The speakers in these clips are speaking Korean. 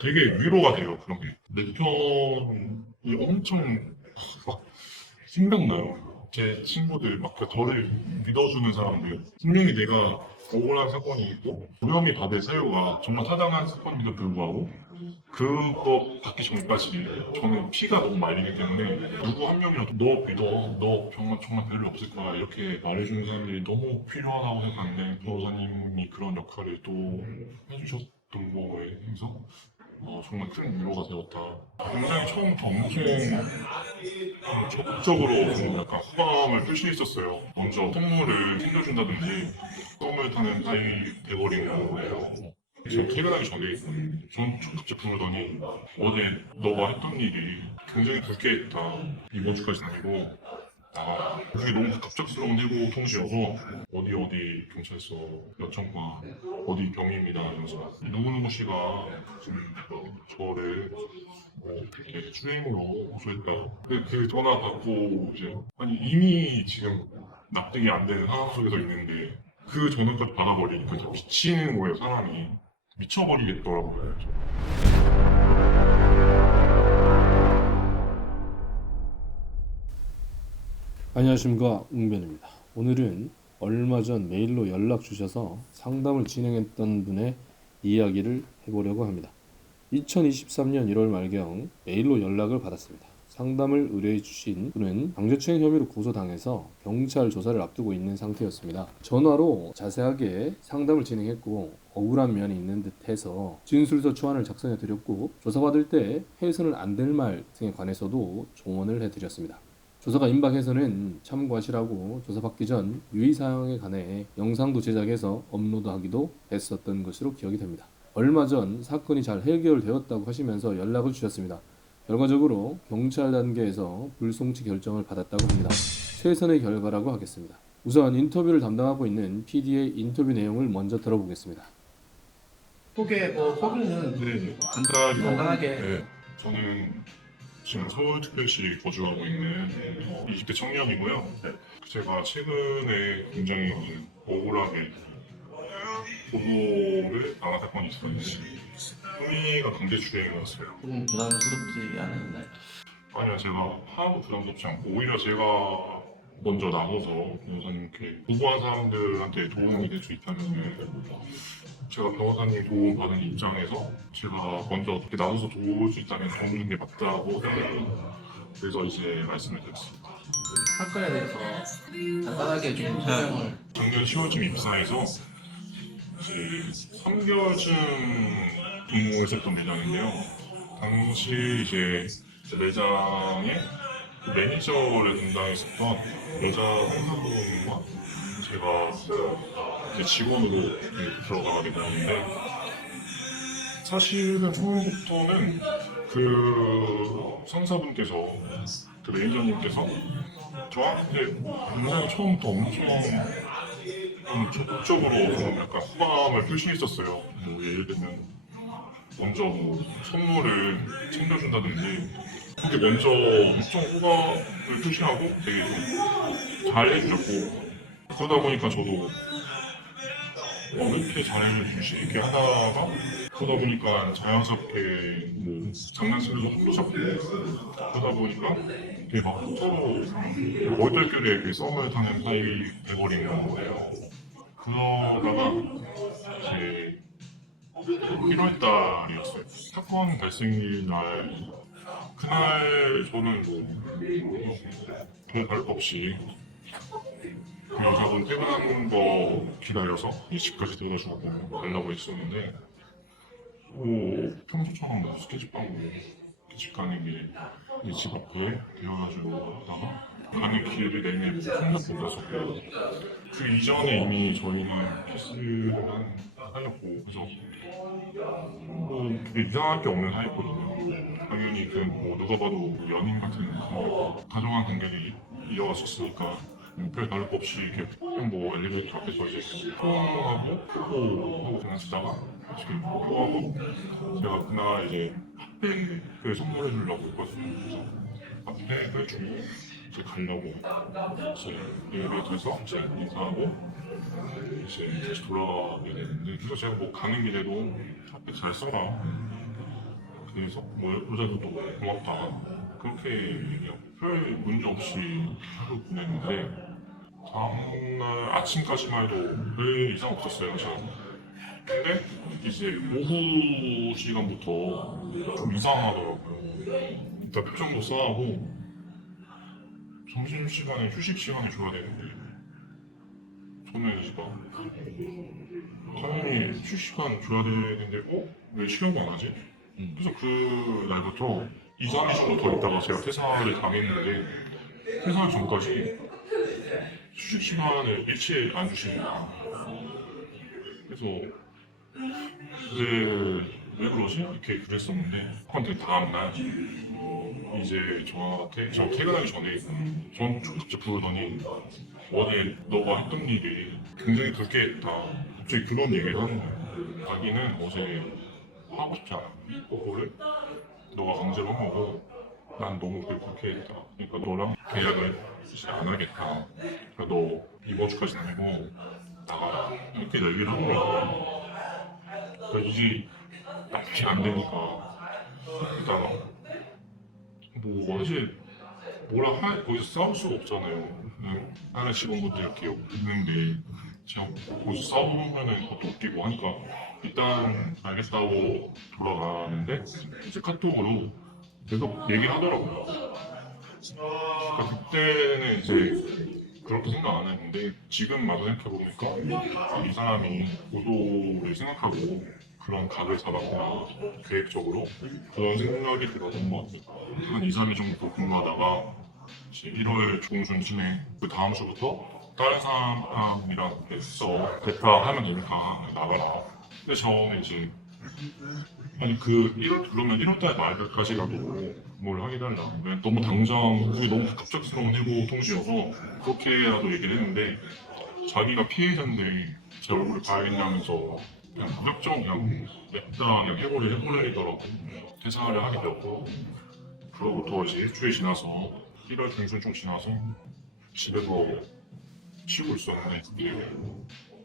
되게 위로가 돼요, 그런 게. 내 편이 엄청 막 생각나요. 제 친구들, 막 저를 믿어주는 사람들. 분명히 내가 억울한 사건이 있고, 무혐의 받을 사유가 정말 타당한 사건임에도 불구하고, 그거 받기 전까지 저는 피가 너무 말리기 때문에 누구 한 명이라도 너 믿어, 너 정말 정말 별일 없을 거야 이렇게 말해주는 사람들이 너무 필요하다고 생각하는데 변호사님이 그런 역할을 또 해주셨던 거에 대해서 정말 큰 위로가 되었다. 굉장히 처음부터 엄청 적극적으로 좀 약간 호감을 표시했었어요. 먼저 선물을 챙겨준다든지 썸을 타는 사이 돼버리는 거예요. 지금 퇴근하기 전에 전 갑자기 부르더니 어제 너가 했던 일이 굉장히 불쾌했다. 이번 주까지는 아니고 그게 너무 갑작스러운 해고 통지여서 어디 경찰서 요청과 어디 병입니다 하면서 누구누구 씨가 지금 저를 이렇게 추행으로 고소했다. 그 전화 받고 이제 아니 이미 지금 납득이 안 되는 상황 속에서 있는데 그 전화까지 받아버리니까 진짜 미치는 거예요 사람이. 미쳐버리겠더라고요. 안녕하십니까, 웅변입니다. 오늘은 얼마 전 메일로 연락 주셔서 상담을 진행했던 분의 이야기를 해보려고 합니다. 2023년 1월 말경 메일로 연락을 받았습니다. 상담을 의뢰해 주신 분은 강제추행 혐의로 고소당해서 경찰 조사를 앞두고 있는 상태였습니다. 전화로 자세하게 상담을 진행했고 억울한 면이 있는 듯해서 진술서 초안을 작성해 드렸고 조사받을 때 해서는 안 될 말 등에 관해서도 조언을 해드렸습니다. 조사가 임박해서는 참고하시라고 조사받기 전 유의사항에 관해 영상도 제작해서 업로드하기도 했었던 것으로 기억이 됩니다. 얼마 전 사건이 잘 해결되었다고 하시면서 연락을 주셨습니다. 결과적으로 경찰 단계에서 불송치 결정을 받았다고 합니다. 최선의 결과라고 하겠습니다. 우선 인터뷰를 담당하고 있는 PD의 인터뷰 내용을 먼저 들어보겠습니다. 소개는 네, 간단하게. 네, 저는 지금 서울특별시 거주하고 있는 20대 청년이고요. 제가 최근에 굉장히 억울하게 보도를 당한 사건이 있었는데 혐의가 강제추행이었어요. 조금 부담스럽지 않은데. 아니요, 제가 하나도 부담스럽지 않고 오히려 제가 먼저 나서서 변호사님께 무고한 사람들한테 도움이 될 수 있다면 제가 변호사님 도움 받은 입장에서 제가 먼저 어떻게 나서서 도울 수 있다면 도우는 게 맞다고 생각해요. 그래서 이제 말씀을 드렸습니다. 사건에 대해서 간단하게 좀 설명을. 작년 10월쯤 입사해서 이제 3개월쯤 근무했었던 매장인데요. 당시 이제 매장에 매니저를 담당했었던 여자 상사분과 제가 이제 직원으로 들어가게 되었는데 사실은 처음부터는 그 상사분께서 그 매니저님께서 저한테 굉장히 처음부터 엄청 적극적으로 좀 약간 호감을 표시했었어요. 뭐 예를 들면 먼저 뭐 선물을 챙겨준다든지 근데 먼저 엄청 호감을 표시하고 되게 좀 잘해주셨고 그러다 보니까 저도 왜 이렇게 잘해주시게 하다가 그러다 보니까 자연스럽게 뭐 장난치면서 손도 잡고 그러다 보니까 되게 막 서로 얼떨결에 이렇게 썸을 타는 사이 돼버리는 거예요. 그러다가 이제 1월 달이었어요. 사건 발생일 그날 저는 별 다를 없이 그 여자분 퇴근하는 거 기다려서 이 집까지 데려다 주고 가려고 했었는데 평소처럼 뭐 스케치빵으로 집 가는 게 집 앞에 데려가지고 갔다가 가는 길을 내내 손잡고 갔었고 그 이전에 이미 저희는 키스를 하였고 그래서 그게 이상할 게 없는 사이였거든요. 당연히 그 뭐 누가 봐도 연인 같은 다정한 관계를 이어갔었으니까 별 다를 거 없이 이렇게 뭐 엘리베이터 앞에서 이제 포옹하고 뽀뽀하고 장난치다가 이렇게 뽀뽀하고 제가 그날 이제 핫팩을 선물해 주려고 했거든요. 그래서 핫팩을 주고 이제 가려고 이제 엘리베이터에서 이제 인사하고 이제 다시 돌아가게 됐는데 그래서 제가 뭐 가는 길에도 핫팩 잘 써라 대해서 뭐 여자들도 고맙다 그렇게 얘기하고 별 문제 없이 하루 보냈는데 다음날 아침까지만 해도 별 이상 없었어요 저는. 근데 이제 오후 시간부터 좀 이상하더라고요. 일단 표정도 싸하고 점심시간에 휴식 시간을 줘야 되는데 저는 이제 막 당연히 휴식 시간 줘야 되는데 왜 시간이 안 하지? 그래서 그 날부터 2, 3일 정도 더 있다가 제가 퇴사를 당했는데 퇴사 전까지 휴식 시간을 일체 안 주시는 거야. 그래서 왜 그러지? 이렇게 그랬었는데 근데 다음날 이제 저한테 저 퇴근하기 전에 전 갑자기 부르더니 어제 너가 했던 일이 굉장히 불쾌했다. 갑자기 그런 얘기를 하는 거야. 자기는 어제 하고 싶지 않아. 그거를 너가 강제로 한 거고 난 너무 그게 불쾌했다. 그러니까 너랑 계약을 이제 안 하겠다. 그러니까 너 이번 주까지는 아니고 나가라. 이렇게 얘기를 하는 거야. 그러니까 이게 나쁘게 안 되니까 일단 뭐 사실 거기서 싸울 수가 없잖아요. 다른 직원분들 이렇게 있는데 제가 거기서 싸우면은 그것도 웃기고 하니까 일단 알겠다고 돌아가는데 이제 카톡으로 계속 얘기를 하더라고요. 그러니까 그때는 이제 그렇게 생각 안 했는데 지금 와서 생각해보니까 이 사람이 의도를 생각하고 그런 각을 잡았구나 계획적으로 그런 생각이 들었던 것 같아요. 한 2, 3일 정도 근무하다가 이제 1월 중순쯤에 그 다음 주부터 다른 사람이랑 했어 대타 하면 되니까 나가라. 근데 저는 이제 아니 그러면 1월달 말까지라도 뭘 하기달라. 너무 당장 그게 너무 갑작스러운 해고 통지여서 그렇게라도 얘기를 했는데 자기가 피해자인데 제 얼굴을 봐야겠냐면서 그냥 무작정 그냥 냅다 그냥 해고를 해버리더라고. 퇴사를 하게 되었고 그로부터 이제 일주일 지나서 1월 중순쯤 지나서 집에서 쉬고 있었는데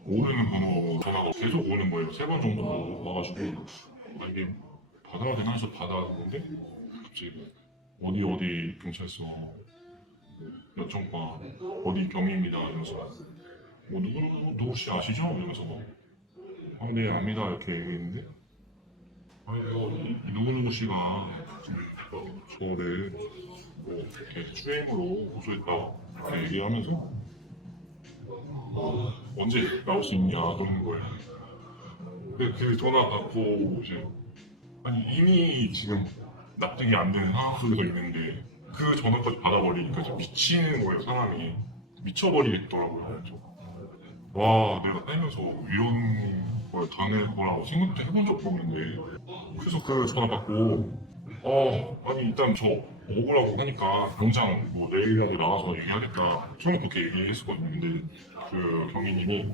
모르는 번호 전화가 계속 오는 거예요. 3번 정도 와가지고 이게 받아야 되나 해서 받았는데 갑자기 어디 경찰서 여청과 어디 경위입니다 이러면서 뭐 누구시 아시죠? 이러면서 네 압니다 이렇게 얘기했는데 누구누구 씨가 저를 뭐 이렇게 추행으로 고소했다 이렇게 얘기하면서 언제 나올 수 있냐 그러는 거예요. 근데 그 전화 받고 이제 아니 이미 지금 납득이 안 되는 상황 속에서 있는데 그 전화까지 받아버리니까 진짜 미치는 거예요. 사람이 미쳐버리겠더라고요. 그래서 와 내가 살면서 이런 걸 당할 거라고 생각도 해본 적도 없는데 그래서 그 전화 받고 아니 일단 저 억울하고 하니까 당장 뭐 내일이라도 나가서 얘기하겠다 처음에 그렇게 얘기했었거든요. 근데 그 경위님이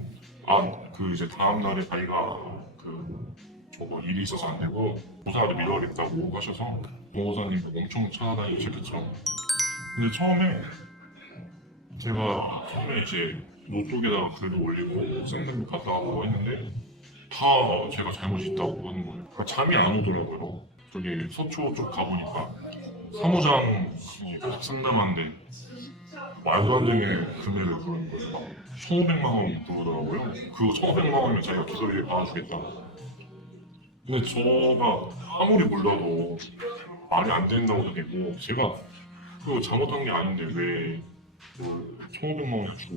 그 이제 다음날에 자기가 그 저거 일이 있어서 안 되고 보사를 미뤄야겠다고 하셔서 보호사님도 엄청 찾아다니기 시작했죠. 근데 제가 처음에 이제 노트북에다가 글도 올리고 쌤들도 갔다 와고 했는데 다 제가 잘못이 있다고 하는 거예요. 그러니까 잠이 안 오더라고요. 저기 서초 쪽 가보니까 사무장이 상담하는데 말도 안 되는 금액을 부르는 거예요. 막 1,500만 원 부르더라고요. 그거 1,500만 원이면 자기가 기소를 받아주겠다. 근데 저가 아무리 몰라도 말이 안 된다고 생각했고 제가 그거 잘못한 게 아닌데 왜 1,500만 원을 주고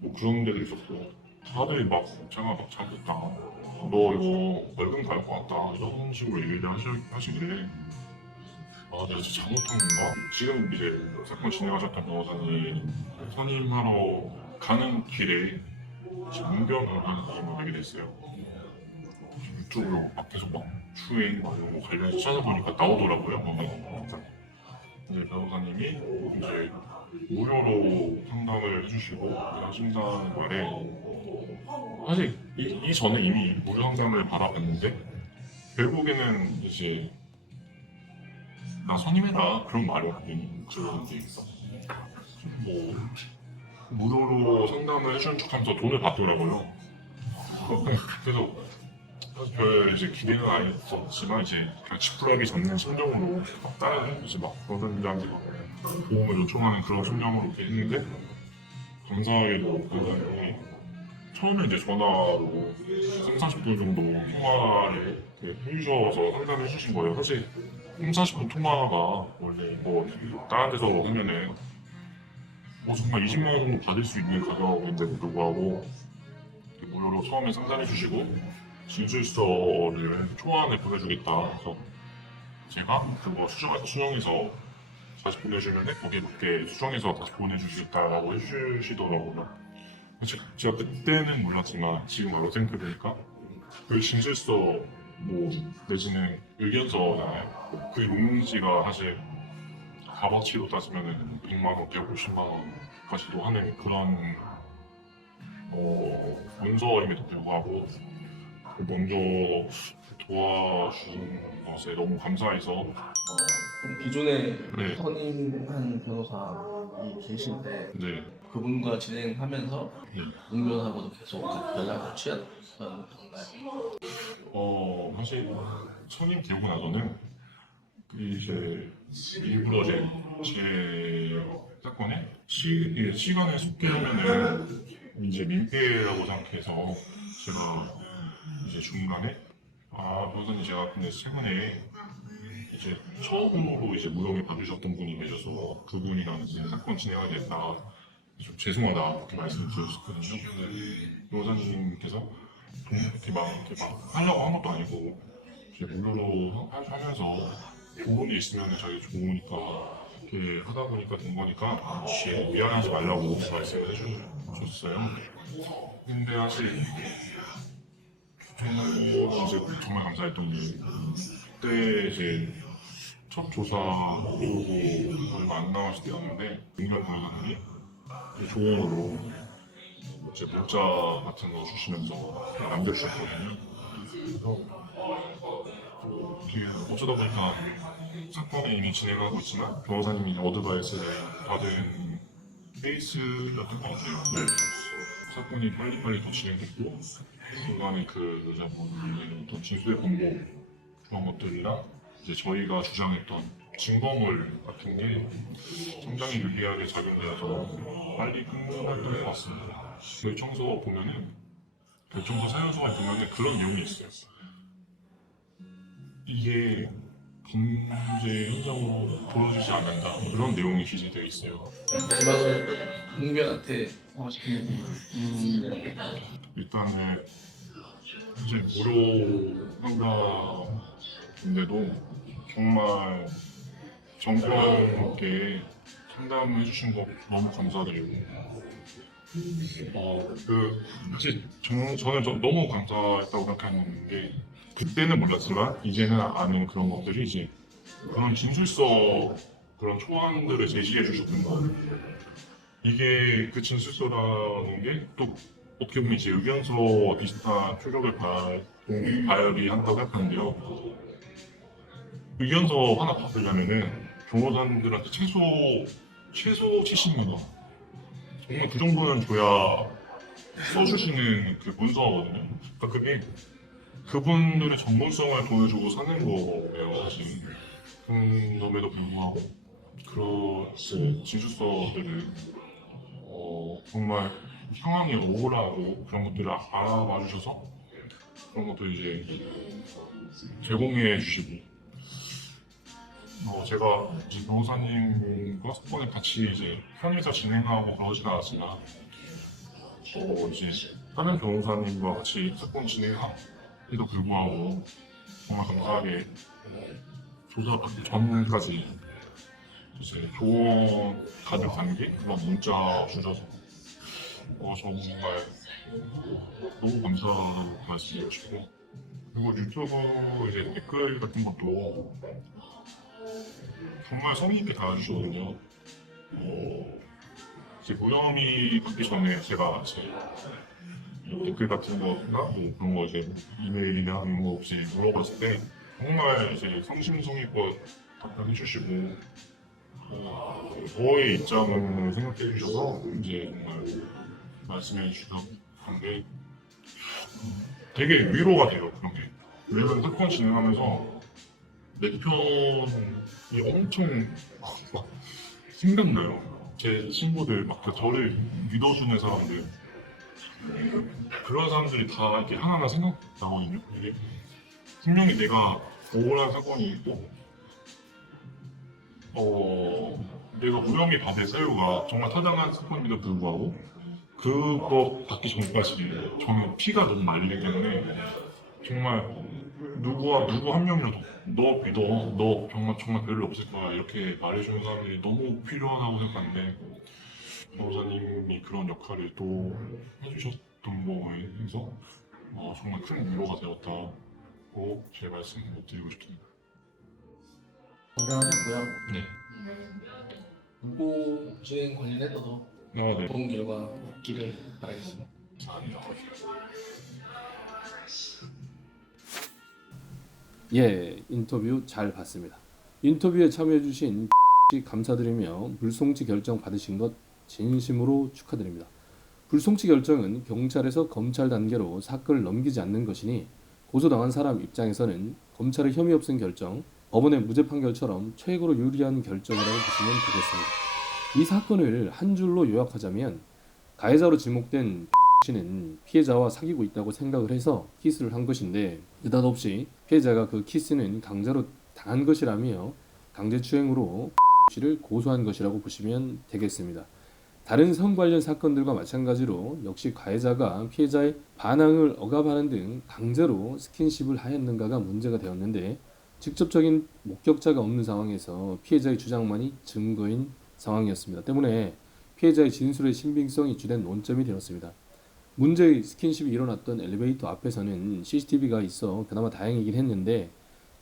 뭐 그런 데도 있었고 다들 막 제가 막 잘못했다 너 이거 월급 갈 것 같다 이런 식으로 얘기를 하시길래 내가 진짜 잘못한 건가? 지금 이제 사건 진행하셨던 변호사님 선임하러 가는 길에 문경을 하게 됐어요. 유튜브로 막 계속 막 추행 막 이런 거 관련해서 찾아보니까 나오더라고요. 이제 변호사님이 이제 무료로 상담을 해주시고 하신다는 말에 사실 이전에 이미 무료 상담을 받아봤는데 결국에는 이제 나 선임해라 그런 말이 들었는데 뭐 무료로 상담을 해주는 척하면서 돈을 받더라고요. 그래서 사실 별 이제 기대는 안 했었지만 이제 그냥 지푸라기 잡는 심정으로 다른 이제 막 변호사님들한테 도움을 요청하는 그런 심정으로 이렇게 했는데 감사하게도 변호사님이 처음에 이제 전화로 30-40분 정도 통화를 이렇게 해주셔서 상담해 주신 거예요. 사실 30-40분 통화가 원래 뭐 다른 데서 하면은 뭐 정말 20만 원 정도 받을 수 있는 가격인데도 불구하고 무료로 처음에 상담해 주시고 진술서를 초안을 보내주겠다. 그래서 제가 그거 수정해서 다시 보내주면 거기에 맞게 수정해서 다시 보내주시겠다라고 해주시더라고요. 제가 그때는 몰랐지만 지금 와서 생각해보니까 그 진술서 뭐 내지는 의견서잖아요. 그 용지가 사실 값어치로 따지면은 100만 원, 150만 원까지도 하는 그런 문서임에도 불구하고 먼저 도와준 것에 너무 감사해서 그럼 기존에 네. 선임한 변호사이 계실 때 네, 그분과 진행하면서 네. 웅 변호사하고도 계속 연락을 취했던 건가요? 사실 선임 되고 나서는 이제 일부러 제 사건에 시간을 속기하면은 이제 민폐라고 생각해서 제가 이제 중간에 무슨 제가 근데 최근에 이제 처음으로 이제 무용에 봐주셨던 분이 계셔서 그분이랑 이제 사건 진행하겠다 좀 죄송하다 이렇게 말씀드렸었거든요. 근데 변호사님께서 이렇게 막 하려고 한 것도 아니고 이제 무료로 하면서 좋은 게 있으면 자기 좋으니까 이렇게 하다 보니까 된 거니까 혹시 미안하지 말라고 말씀을 해주셨어요. 근데 사실 저는 이제 정말 감사했던 게 그때 이제 첫 조사 보고 얼마 안 남았을 때였는데 민간 변호사님이 조언으로 이제 문자 같은 거 주시면서 남겨주셨거든요. 그래서 어쩌다 보니까 사건이 이미 진행하고 있지만 변호사님이 어드바이스를 받은 케이스였던 것 같아요. 네. 사건이 빨리빨리 더 진행됐고 중간에 그 여자분의 어떤 진술의 번복 그런 것들이랑 이제 저희가 주장했던 증거물 같은 게 상당히 유리하게 작용되어서 빨리 끝났던 것 같습니다. 결정서 보면은 결정서 사연서에 보면은 그런 내용이 있어요. 이게 범죄 현장으로 보여지지 않는다 그런 내용이 기재되어 있어요. 마지막으로 웅 변한테 하고 싶은 일단은 이제 무료 상담인데도 정말 정성 있게 상담을 해주신 거 너무 감사드리고 사실 저는 너무 감사했다고 생각하는 게 그때는 몰랐지만 이제는 아는 그런 것들이 이제 그런 진술서 그런 초안들을 제시해 주셨던 거 이게 그 진술서라는 게 또 어떻게 보면 이제 의견서 비슷한 표적을 발휘한다고 생각하는데요. 의견서 하나 받으려면은 변호사님들한테 최소 70만 원 정말 그 정도는 줘야 써주시는 그 문서거든요. 그러니까 그게 그분들의 전문성을 보여주고 사는 거예요, 사실. 그럼에도 불구하고 그런 진술서들을 정말 상황이 억울하고 그런 것들을 알아봐 주셔서 그런 것들 이제 제공해 주시고 제가 이제 변호사님과 사건을 같이 이제 편의해서 진행하고 그러진 않았지만 이제 다른 변호사님과 같이 사건 진행함에도 불구하고 정말 감사하게 조사 받기 전까지 이제 조언 가득 담긴 그런 문자 주셔서 정말 너무 감사하다고 말씀드리고 싶고 그리고 유튜브 이제 댓글 같은 것도 정말 성의 있게 달아주시거든요. 이제 무혐의 받기 전에 제가 제 댓글 같은 거나 뭐 그런 거 이제 이메일이나 이런 거 없이 물어봤을 때 정말 이제 성심성의껏 답변해 주시고 저의 입장을 생각해 주셔서 이제 정말 말씀해 주셨던 게 되게 위로가 돼요, 그런 게. 왜냐면 사건 진행하면서 내 편이 엄청 막 생각나요. 제 친구들, 막 저를 믿어주는 사람들, 그런 사람들이 다 이렇게 하나하나 생각나거든요. 이게 분명히 내가 억울한 사건이 있고, 내가 우연히 받을 사유가 정말 타당한 사건임에도 불구하고, 그거 받기 전까지 저는 피가 너무 말리기 때문에 정말 누구 한 명이라도 너 믿어, 너 정말 별일 없을 거야 이렇게 말해주는 사람들이 너무 필요하다고 생각하는데 변호사님이 그런 역할을 또 해주셨던 거에 해서 정말 큰 위로가 되었다고 제 말씀 못 드리고 싶습니다. 건강하셨고요. 네. 무고주행 관련해서도 네. 좋은 결과 있기를 바라겠습니다. 예, 인터뷰 잘 봤습니다. 인터뷰에 참여해주신 감사드리며 불송치 결정 받으신 것 진심으로 축하드립니다. 불송치 결정은 경찰에서 검찰 단계로 사건을 넘기지 않는 것이니 고소당한 사람 입장에서는 검찰의 혐의 없음 결정, 법원의 무죄 판결처럼 최고로 유리한 결정이라고 보시면 되겠습니다. 이 사건을 한 줄로 요약하자면 가해자로 지목된 씨는 피해자와 사귀고 있다고 생각을 해서 키스를 한 것인데 느닷없이 피해자가 그 키스는 강제로 당한 것이라며 강제추행으로 씨를 고소한 것이라고 보시면 되겠습니다. 다른 성 관련 사건들과 마찬가지로 역시 가해자가 피해자의 반항을 억압하는 등 강제로 스킨십을 하였는가가 문제가 되었는데 직접적인 목격자가 없는 상황에서 피해자의 주장만이 증거인 상황이었습니다. 때문에 피해자의 진술의 신빙성이 주된 논점이 되었습니다. 문제의 스킨십이 일어났던 엘리베이터 앞에서는 CCTV가 있어 그나마 다행이긴 했는데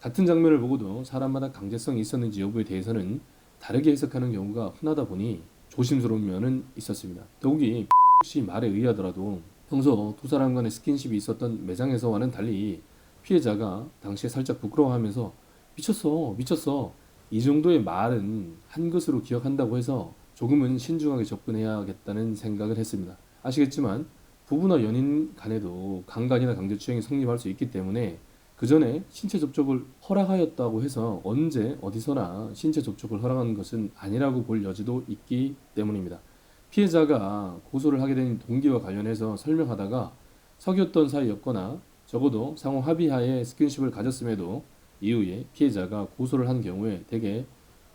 같은 장면을 보고도 사람마다 강제성이 있었는지 여부에 대해서는 다르게 해석하는 경우가 흔하다 보니 조심스러운 면은 있었습니다. 더욱이 씨 말에 의하더라도 평소 두 사람 간의 스킨십이 있었던 매장에서와는 달리 피해자가 당시에 살짝 부끄러워하면서 미쳤어 이 정도의 말은 한 것으로 기억한다고 해서 조금은 신중하게 접근해야겠다는 생각을 했습니다. 아시겠지만 부부나 연인 간에도 강간이나 강제추행이 성립할 수 있기 때문에 그 전에 신체 접촉을 허락하였다고 해서 언제 어디서나 신체 접촉을 허락하는 것은 아니라고 볼 여지도 있기 때문입니다. 피해자가 고소를 하게 된 동기와 관련해서 설명하다가 사귀었던 사이였거나 적어도 상호 합의하에 스킨십을 가졌음에도 이후에 피해자가 고소를 한 경우에 대개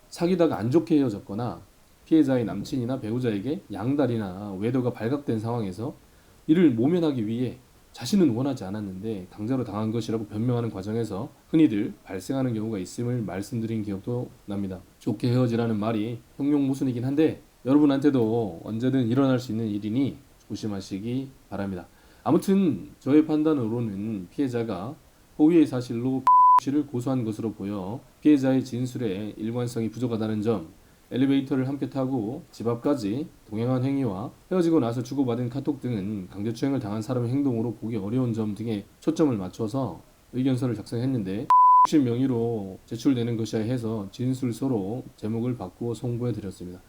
사귀다가 안 좋게 헤어졌거나 피해자의 남친이나 배우자에게 양다리나 외도가 발각된 상황에서 이를 모면하기 위해 자신은 원하지 않았는데 강제로 당한 것이라고 변명하는 과정에서 흔히들 발생하는 경우가 있음을 말씀드린 기억도 납니다. 좋게 헤어지라는 말이 형용모순이긴 한데 여러분한테도 언제든 일어날 수 있는 일이니 조심하시기 바랍니다. 아무튼 저의 판단으로는 피해자가 허위의 사실로 씨를 고소한 것으로 보여 피해자의 진술에 일관성이 부족하다는 점, 엘리베이터를 함께 타고 집 앞까지 동행한 행위와 헤어지고 나서 주고받은 카톡 등은 강제추행을 당한 사람의 행동으로 보기 어려운 점 등에 초점을 맞춰서 의견서를 작성했는데 씨 명의로 제출되는 것이야 해서 진술서로 제목을 바꾸어 송부해 드렸습니다.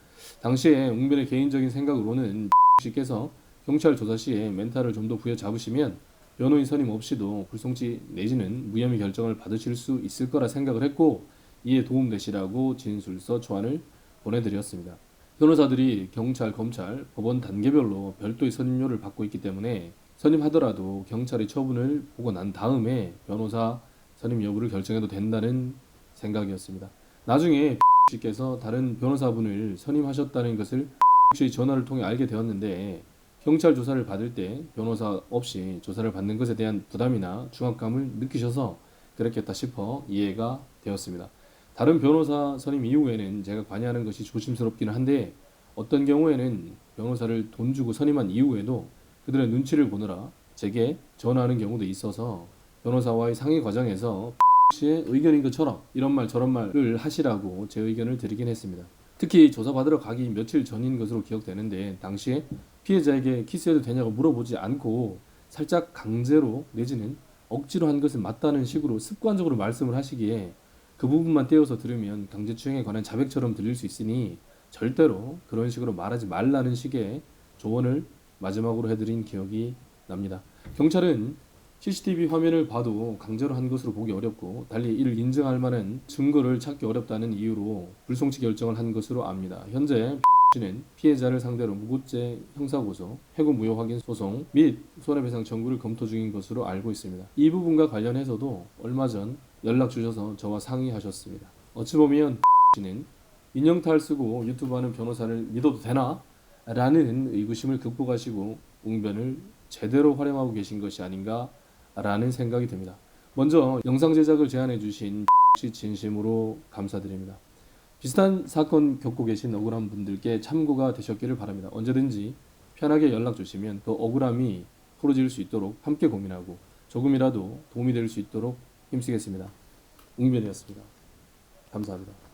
당시에 웅변의 개인적인 생각으로는 씨께서 경찰 조사 시에 멘탈을 좀 더 부여잡으시면 변호인 선임 없이도 불송치 내지는 무혐의 결정을 받으실 수 있을 거라 생각을 했고 이에 도움되시라고 진술서 초안을 보내드렸습니다. 변호사들이 경찰, 검찰, 법원 단계별로 별도의 선임료를 받고 있기 때문에 선임하더라도 경찰의 처분을 보고 난 다음에 변호사 선임 여부를 결정해도 된다는 생각이었습니다. 나중에 씨께서 다른 변호사분을 선임하셨다는 것을 씨의 전화를 통해 알게 되었는데 경찰 조사를 받을 때 변호사 없이 조사를 받는 것에 대한 부담이나 중압감을 느끼셔서 그랬겠다 싶어 이해가 되었습니다. 다른 변호사 선임 이후에는 제가 관여하는 것이 조심스럽기는 한데 어떤 경우에는 변호사를 돈 주고 선임한 이후에도 그들의 눈치를 보느라 제게 전화하는 경우도 있어서 변호사와의 상의 과정에서 씨의 의견인 것처럼 이런 말 저런 말을 하시라고 제 의견을 드리긴 했습니다. 특히 조사받으러 가기 며칠 전인 것으로 기억되는데 당시에 피해자에게 키스해도 되냐고 물어보지 않고 살짝 강제로 내지는 억지로 한 것은 맞다는 식으로 습관적으로 말씀을 하시기에 그 부분만 떼어서 들으면 강제추행에 관한 자백처럼 들릴 수 있으니 절대로 그런 식으로 말하지 말라는 식의 조언을 마지막으로 해드린 기억이 납니다. 경찰은 CCTV 화면을 봐도 강제로 한 것으로 보기 어렵고 달리 이를 인정할 만한 증거를 찾기 어렵다는 이유로 불송치 결정을 한 것으로 압니다. 현재 씨는 피해자를 상대로 무고죄 형사고소, 해고 무효 확인 소송 및 손해배상 청구를 검토 중인 것으로 알고 있습니다. 이 부분과 관련해서도 얼마 전 연락 주셔서 저와 상의하셨습니다. 어찌 보면 씨는 인형탈 쓰고 유튜브 하는 변호사를 믿어도 되나? 라는 의구심을 극복하시고 웅변을 제대로 활용하고 계신 것이 아닌가 라는 생각이 듭니다. 먼저 영상 제작을 제안해 주신 씨 진심으로 감사드립니다. 비슷한 사건 겪고 계신 억울한 분들께 참고가 되셨기를 바랍니다. 언제든지 편하게 연락 주시면 그 억울함이 풀어질 수 있도록 함께 고민하고 조금이라도 도움이 될 수 있도록 힘쓰겠습니다. 웅변이었습니다. 감사합니다.